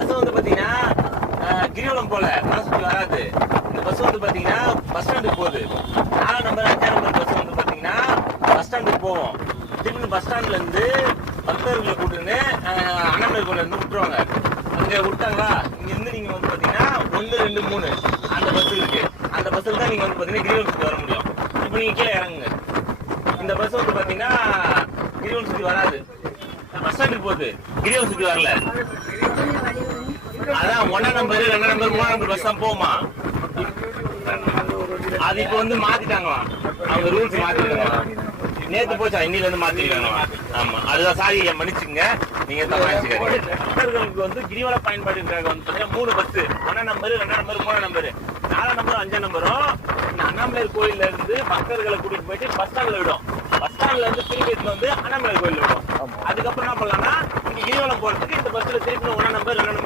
Bus வந்து பாத்தீங்கன்னா கிரிவலம் போல மனசுக்கு வராது. இந்த பஸ் வந்து பாத்தீங்கன்னா பஸ் ஸ்டாண்டுக்கு போகுது. 4 நம்பர் 5 நம்பர் பஸ் வந்து பாத்தீங்கன்னா பஸ் ஸ்டாண்டுக்கு போவோம். திரும்பி பஸ் ஸ்டாண்ட்ல இருந்து பக்தர்களை கூட்டுன்னு அண்ணாமலை கோயில இருந்து விட்டுருவாங்க. அங்க விட்டாங்களா, இங்க இருந்து நீங்க வந்து பாத்தீங்கன்னா 1, 2, 3 அந்த பஸ் இருக்கு. அந்த பஸ்ல தான் நீங்க வந்து பாத்தீங்கன்னா கிரிவலம் வர முடியும். இப்ப நீங்க கீழே இறங்குங்க. இந்த பஸ் வந்து பாத்தீங்கன்னா கிரிவலம் சுத்தி வராது, பஸ் ஸ்டாண்டுக்கு போகுது, கிரிவலம் சுத்தி வரல. அதான் 1 நம்பர் 2 நம்பர் 3 நம்பர் பஸ் தான் போகுமா. அது இப்ப வந்து மாத்திட்டாங்களா, அவங்க ரூல்ஸ் மாத்திட்டாங்களா. நேத்து போச்சா, இன்னில இருந்து மாத்திருக்காங்களா. ஆமா, அதுதான். சாரி, மன்னிச்சுங்க, நீங்க தப்பா நினைச்சுக்காதீங்க. பக்தர்களுக்கு வந்து கிரிவல பயன்பாட்டுக்காக வந்து பாத்தீங்கன்னா 3 bus, 1 number 2 number 3 number 4 number 5 நம்பரும் அண்ணாமலை கோயில்ல இருந்து பக்தர்களை கூட்டிட்டு போயிட்டு பஸ் ஸ்டாண்ட்ல விடும். பஸ் ஸ்டாண்ட்ல இருந்து திருப்பி வந்து அண்ணாமலை கோயில்ல விடும். அதுக்கப்புறம் என்ன பண்ணலாம்னா, இங்க கிரிவலம் போறதுக்கு இந்த பஸ்ல திருப்பி 1 நம்பர் 2 நம்பர்